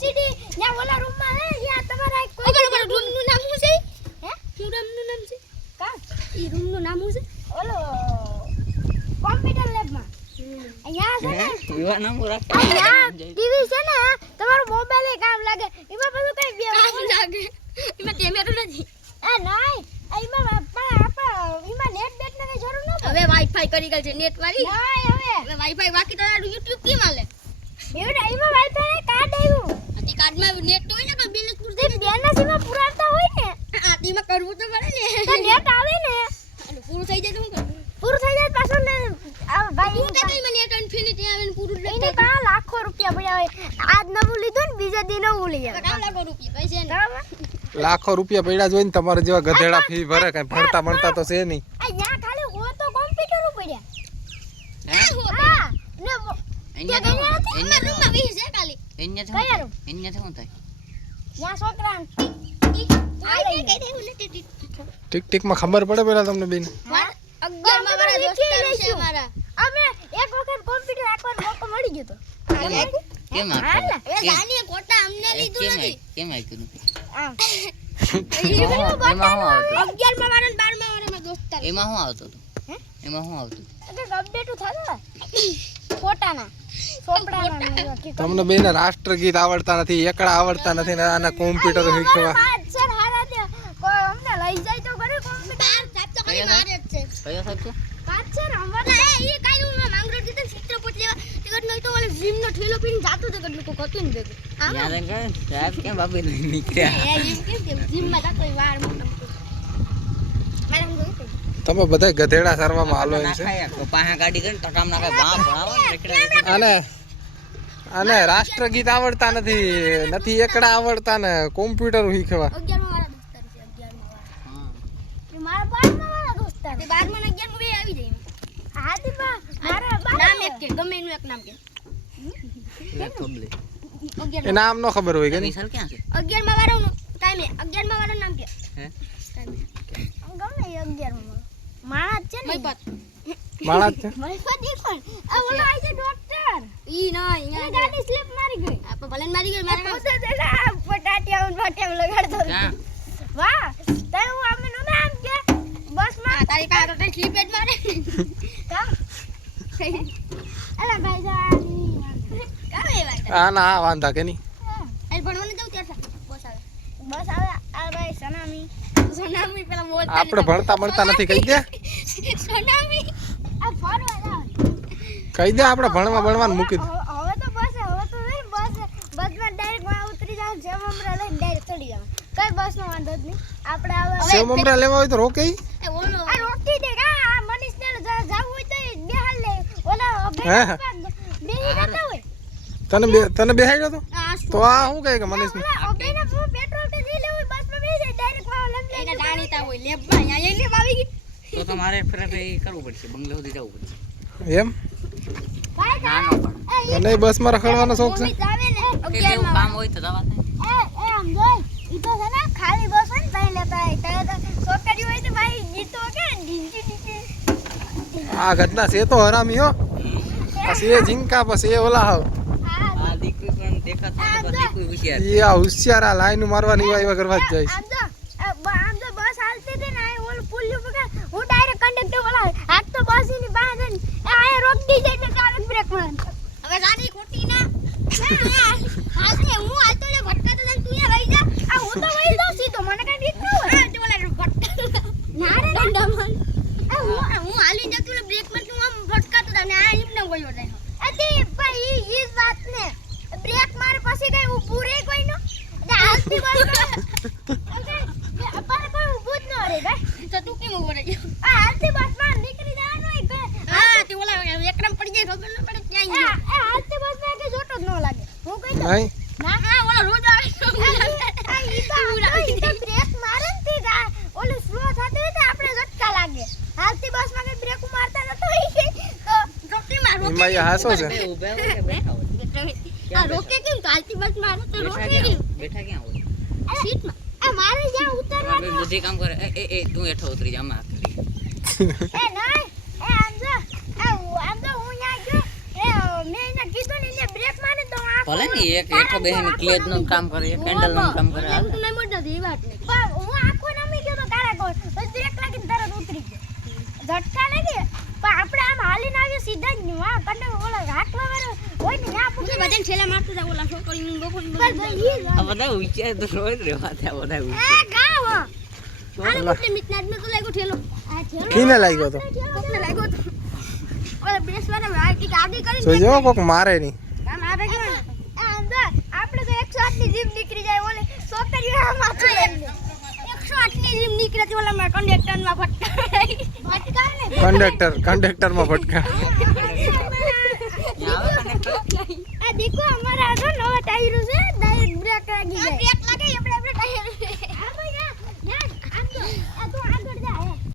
સીડી યા ઓલા રૂમમાં હે યા તમારા કોઈ રૂમનું નામ શું છે હે શું રૂમનું નામ છે કા ઈ રૂમનું નામ શું છે ઓલો કોમ્પ્યુટર લેબમાં અહીંયા છે ને એવા નામ રાખે અહીંયા ટીવી છે ને તમારો મોબાઈલ એ કામ લાગે એમાં બધું કઈ બે કામ લાગે એમાં કેમેરો નથી એ નહીં એમાં એમાં નેટ બેટ ને જરૂર ન હવે વાઈફાઈ કરી ગયેલ છે નેટ વાળી નહીં હવે વાઈફાઈ બાકી તો YouTube કેમ હાલે એમાં વાઈફાઈ કાર્ડ આવ્યું આ કાર્ડમાં નેટ તો હોય ને કે બેલેન્સ પૂરું થઈ બેલેન્સ એમાં પુરાતા હોય ને આ ટીમાં કરવું તો પડે ને તો નેટ આવે ને પૂરું થઈ જાય તો શું કરું પૂરું થઈ જાય પાછું ને આ ભાઈ હું કઈ મને નેટ ઇન્ફિનિટી આવે ને પૂરું એને કા લાખો રૂપિયા પડ્યા હોય આજ નવું લીધું ને બીજા દિન નવું લઈ આવે લાખો રૂપિયા પૈસા ને લાખો રૂપિયા પડ્યા જોઈને તમારે જેવા ગધેડા ફી ભરે કઈ ભણતા તો છે નહીં અહીંયા ખાલી હો તો કોમ્પ્યુટર પડ્યા હે હા ને એન્યા રૂમમાં વી છે ખાલી એન્યા શું થાય યા છોકરા ટીક ટીક માં ખબર પડે પેલા તમને બેન 11 માં મારા દોસ્તાર છે મારા અમે એક વખત કોમ્પ્યુટર એકવાર મોકો મળી ગયો તો કેમ હાલે એ જાની ખોટા અમને લીધું નથી કેમ આક્યું એમાં હું આવતો 11 માં મારા 12 માં મારા દોસ્તાર એમાં શું આવતું હે એમાં શું આવતું એટલે અપડેટ થાતા ફોટાના સોપડાના તમને બેન રાષ્ટ્રગીત આવડતા નથી એકડા આવડતા નથી ને આના કોમ્પ્યુટર શીખવા સર હારા દે કોઈ અમને લઈ જાય તો કરે કોમ્પ્યુટર સાહેબ તો કઈ મારે જ છે કયો સાહેબ છે કાચ સર અમારે એ કઈ હું માંગરો દીધો ચિત્રપટ લેવા ટિકટ નઈ તો ઓલે જીમ નો ઠેલો પીને જાતો તો કેટલું કો હતું ને ભેગું યાર કે સાહેબ કેમ બાપી નીકળ્યા એમ કેમ જીમ માં જાતો વાર મોટો તમે બધા ગધેડા સરવામાં હાલો એમ છે તો પાહા ગાડી કરીને ટકામ નાખે બા ભણાવો ને રેકડા અને રાષ્ટ્રગીત આવડતા નથી એકડા આવડતા ને કોમ્પ્યુટર શીખવા 11 માં વાળા દોસ્તાર છે 11 માં વાળા મારા 12 માં વાળા દોસ્તાર તે 12 માં 11 માં બે આવી જાય હા તે મારા નામ એક કે ગમે એનું એક નામ કે એ નામ નો ખબર હોય કે નહીં વિશાલ ક્યાં છે 11 માં વાળાનો ટાઈમે 11 માં વાળાનું નામ કે હે ટાઈમે ગમે 11 માં માણસ છે ને માણસ છે મહિપત ઈ કોણ આ ઓલો આઈ છે ડોક્ટર ઈ નહીં ઈ ગાડી સ્લીપ મારી ગઈ આપો ભલે મારી ગઈ મારા પોતે દેલા પટાટિયા ઉન પટામ લગાડતો ક્યાં વાહ તઈ હું આમે નો નામ કે બસ માં તારી કાર તો સ્લીપ જ મારે કા અલા ભાઈ જાની કા એ વાત આના આ વાંધા કે નહીં એ ભણવાને જવું ત્યાં બસ આવે આ ભાઈ સનામી પેલા બોલતા આપણે ભણતા નથી કહી દે સનામી આ ફરવા જાવ કહી દે આપણે ભણવાનું મૂકી દે હવે તો બસ બસમાં ડાયરેક્ટ માં ઉતરી જાવ જેમ હમરા લઈને ડાયરેક્ટ ચડી જાવ કઈ બસ નો વાંધો જ નહીં આપણે આવે સેવ મમરા લેવા હોય તો રોકે એ ઓલો આ રોકી દે આ મનીષ ને જાવ હોય તો બેહાલ લે ઓલા બેહી જતા હોય તને બેહાડ્યો તો આ શું કહે કે મનીષ ને ઓબેના પેટ્રોલ તે લઈ લેવું બસમાં બેહી જાય ડાયરેક્ટ માં લંબ એને જાણીતા હોય લેબમાં અહીંયા લેબ આવી ગઈ તો તમારે ફરે કરવું પડશે બંગલે સુધી જવું પડશે એમ તને બસમાં રખડવાનો શોખ છે કેવું કામ હોય તો દવા થાય આમ જોઈ ઈ તો છે ને ખાલી બસ હોય ને તઈ લેતા હોય તો છોકરી હોય તો ભાઈ ગીતો કે આ ઘટના છે તો હરામી હો પછી એ જીંકા પછી એ ઓલા હાવ આ દીકરી પણ દેખાતો નથી દીકરી હોશિયાર એ આ હોશિયાર આ લાઈન મારવાની એવા કરવા જ જાય આમ તો બસ હાલતી હતી ને ઓલ પુલ્યું પકડ હું ડાયરેક્ટ કંડક્ટર બોલા હાથ તો બસ ની બહાર ને આ રોકી દે એટલે ડાયરેક્ટ બ્રેક માર હવે ગાડી ખોટી ના હાથે હું હાલતો ને ભટકાતો ને તું રહી જા આ હું તો વઈ જાઉં સીધો મને કઈ બીક ન હોય આ તો ઓલા ભટકાતો ના રે ડંડામણ હું હાલી જતો ને બ્રેક માર તું આમ ભટકાતો ને આ એમને ગયો જાય અતે ભાઈ ઈ વાત ને બ્રેક માર પછી કઈ ઊભું રે કોઈ નો હાલતી બસ અપાર કોઈ ઊભું જ ન રે ભાઈ તો તું કેમ ઊભો રહી આ હાલતી બસ માં નીકળી જવાનું હોય હા તે ઓલા એકદમ પડી જાય ખબર ન પડે ક્યાં ગયો આ હાલતી બસ માં કે જોટો જ ન લાગે હું કઈ તો નહીં ના હા ઓલા રોજ આવે આ ઈ તો બ્રેક મારે ને તે ઓલું સ્લો થતું હોય તો આપણે ઝટકા લાગે હાલતી બસ માં કે બ્રેક મારતા નતો તો રોકી માર એમાં એ હાસો છે ઊભા હોય કે બેઠા હોય આ રોકે કેમ ચાલતી બસ માં તો રોકે કેમ બેઠા ક્યાં હોય સીટ માં આ મારે જ્યાં ઉતરવાનું બુદ્ધિ કામ કરે એ તું હેઠો ઉતરી જા માં એ નહીં એ આમ જો હું યાં ગયો એ મેં એને કીધું ને એને બ્રેક મારી તો આ ભલે ને એક એકો બેહીને ક્લેજ નું કામ કરે એક હેન્ડલ નું કામ કરે હાલે. નહીં મોટા દી વાત નહીં પણ હું આખો નમી ગયો તો તારા કોલ પછી બ્રેક લાગીને તરત ઉતરી ગયો ઝટકા લાગે પણ આપણે આમ હાલીને આવ્યો સીધા જ વાહ કંડે ઓલા હાથમાં વાળો હોય ને આ પૂછે બધાને છેલ્લા મારતો તા ઓલા છોકરી બોકોની આ બધા વિચાર તો રોજ રહેવા ત્યાં બધા એ વિચાર ગાવ આને પૂછે મિતનાજ ને તો લાગ્યો ઠેલો આ ઠેલો કીને લાગ્યો તો કોકને લાગ્યો તો ઓલા બેસવાના આ કી આડી કરી જોજો કોક મારે નહીં આમ આવે કે આ અંદર આપણે તો 108 ની જીમ નીકળી જાય ઓલે છોકરીઓ આમ માથે 108 ની જીમ નીકળે છે ઓલા માં કંડક્ટર માં ફટકા ને કંડક્ટર માં ફટકા આ દેખો અમારા આ નવા ટાયરો છે ડાયરેક્ટ બ્રેક લાગી જાય બ્રેક લાગે આપણે ટાયર